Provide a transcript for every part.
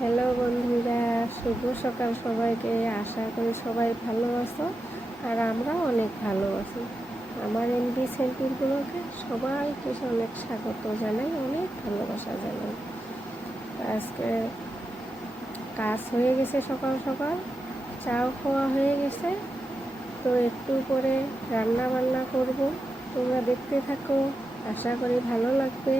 Hello বন্ধুরা, শুভ সকাল সবাইকে। আশা করি সবাই ভালো আছো, আর আমরা অনেক ভালো আছি। আমার এমবি সেন্টিরগুলোকে সবাইকে অনেক স্বাগত জানাই, অনেক ভালোবাসা জানাই। আজকে কাজ হয়ে গেছে, সকাল সকাল চাও খাওয়া হয়ে গেছে, তো একটু পরে রান্না বান্না করব। তোমরা দেখতে থাকো, আশা করি ভালো লাগবে।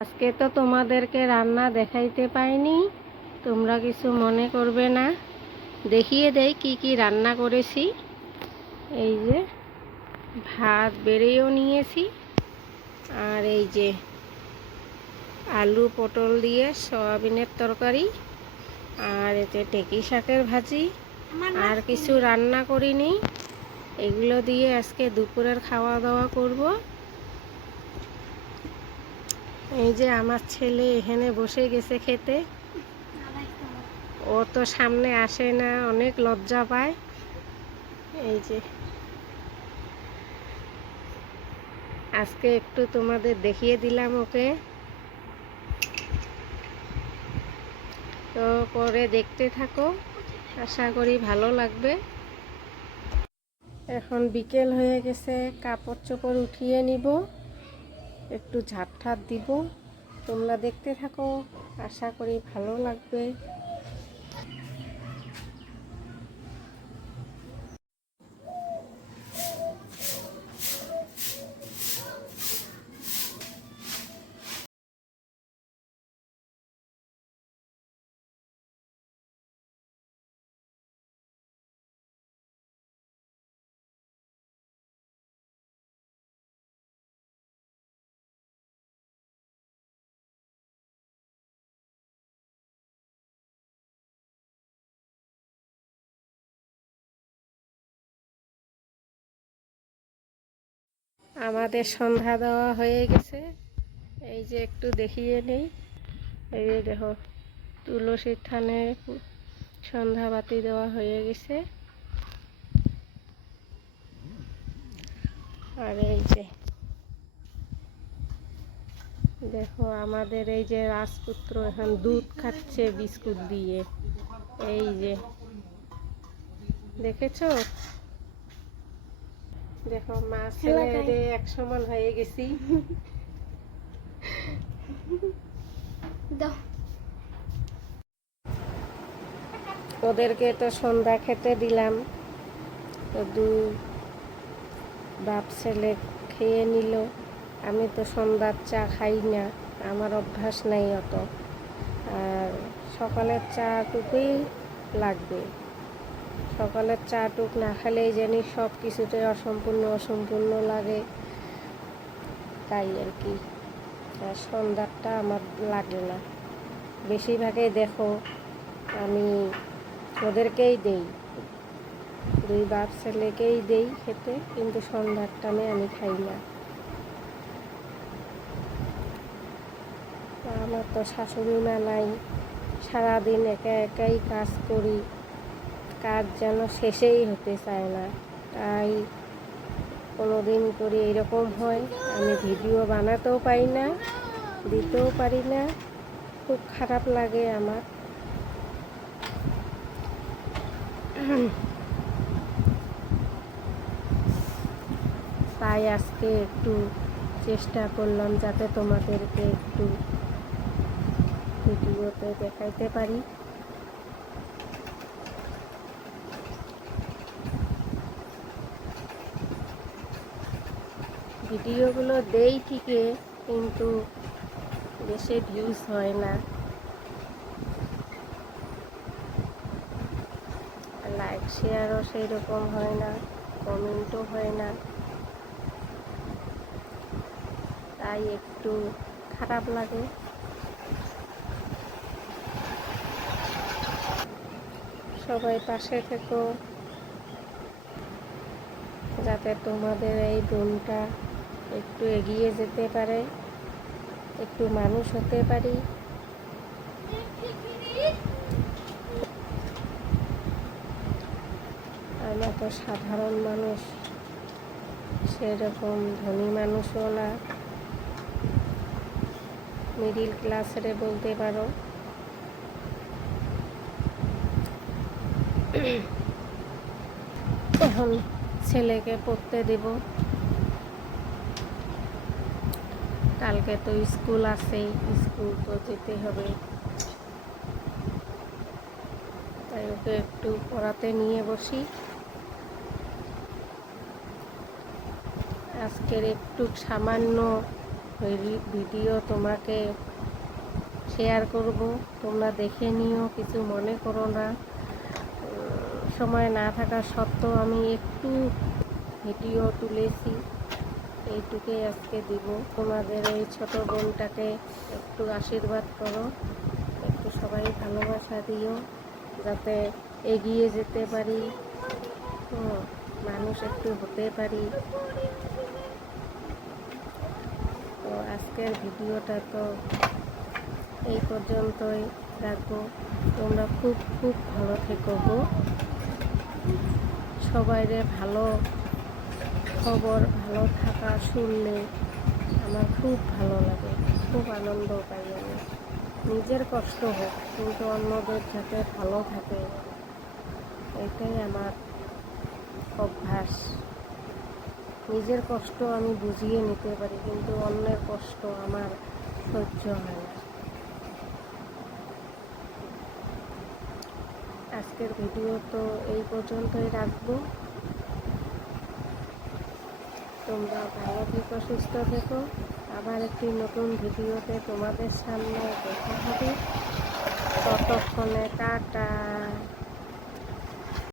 আজকে তো তোমাদেরকে রান্না দেখাইতে পাইনি, তোমরা কিছু মনে করবে না। দেখিয়ে দেই কি কি রান্না করেছি। এই যে ভাত বেড়েও নিয়েছি, আর এই যে আলু পটল দিয়ে সয়াবিনের তরকারি, আর এতে টেকি শাকের ভাজি, আর কিছু রান্না করিনি। এগুলো দিয়ে আজকে দুপুরের খাওয়া দাওয়া করব। এই যে আমার ছেলে এখানে বসে গেছে খেতে। ও তো সামনে আসে না, অনেক লজ্জা পায়। এই যে আজকে একটু তোমাদের দেখিয়ে দিলাম ওকে, তো পরে দেখতে থাকো, আশা করি ভালো লাগবে। এখন বিকেল হয়ে গেছে, কাপড় চোপড় উঠিয়ে নিব, একটু ঝাঁট ঠাট দিব। তোমরা দেখতে থাকো, আশা করি ভালো লাগবে। আমাদের সন্ধ্যা দেওয়া হয়ে গেছে। এই যে একটু দেখিয়ে নেই, এই যে দেখো তুলসীর থানে সন্ধ্যা বাতি দেওয়া হয়ে গেছে। আর এই যে দেখো আমাদের এই যে রাজপুত্র এখন দুধ খাচ্ছে বিস্কুট দিয়ে। এই যে দেখেছো, দেখো মা ছেলে এক সমান হয়ে গেছি। ওদেরকে তো সন্ধ্যা খেতে দিলাম, তো দুই বাপ ছেলে খেয়ে নিল। আমি তো সন্ধ্যার চা খাই না, আমার অভ্যাস নাই অত। আর সকালের চাটুকুই লাগবে, সকালের চাটুক না খেলেই জানি সব কিছুতে অসম্পূর্ণ অসম্পূর্ণ লাগে, তাই আর কি। আর সন্ধ্যাটা আমার লাগে না। বেশিরভাগই দেখো আমি ওদেরকেই দেই, দুই বাপ ছেলেকেই দেই খেতে, কিন্তু সন্ধ্যার টাইমে আমি খাই না। আমার তো শাশুড়ি মা নাই, সারাদিন একা একাই কাজ করি, কাজ যেন শেষেই হতে চায় না। তাই কোনো দিন করে এরকম হয়, আমি ভিডিও বানাতেও পারি না, দিতেও পারি না, খুব খারাপ লাগে আমার। তাই আজকে একটু চেষ্টা করলাম যাতে তোমাদেরকে একটু ভিডিওতে দেখাইতে পারি। ভিডিওগুলো দেই ঠিকই, কিন্তু বেশি ভিউজ হয় না, লাইক শেয়ারও সেই রকম হয় না, কমেন্টও হয় না, তাই একটু খারাপ লাগে। সবাই পাশে থেকো, যাতে তোমাদের এই বোনটা একটু এগিয়ে যেতে পারে, একটু মানুষ হতে পারি। আমরা তো সাধারণ মানুষ, সেরকম ধনী মানুষও না, মিডিল ক্লাসের বলতে পারো। এখন ছেলেকে পড়তে দেব, কালকে তো স্কুল আছেই, স্কুল তো যেতে হবে, তাই ওকে একটু পড়াতে নিয়ে বসি। আজকের একটু সামান্য ভিডিও তোমাকে শেয়ার করব, তোমরা দেখে নিও, কিছু মনে করো না। সময় না থাকা সত্ত্বেও আমি একটু ভিডিও তুলেছি, এইটুকুই আজকে দিব। তোমাদের এই ছোট বোনটাকে একটু আশীর্বাদ করো, একটু সবাই ভালোবাসা দিও, যাতে এগিয়ে যেতে পারি, মানুষ একটু হতে পারি। তো আজকের ভিডিওটা তো এই পর্যন্তই রাখবো। তোমরা খুব খুব ভালো থেকো গো। সবাইরে ভালো খবর, ভালো থাকা শুনলে আমার খুব ভালো লাগে, খুব আনন্দ পাই আমি। নিজের কষ্ট হোক, কিন্তু অন্যদের যাতে ভালো থাকে, এটাই আমার অভ্যাস। নিজের কষ্ট আমি বুঝিয়ে নিতে পারি, কিন্তু অন্যের কষ্ট আমার সহ্য হয় না। আজকের ভিডিও তো এই পর্যন্তই রাখবো। তোমরা ভালো থেকো, সুস্থ থেকো। আবার একটি নতুন ভিডিওতে তোমাদের সামনে দেখা হবে। ততক্ষণে টাটা।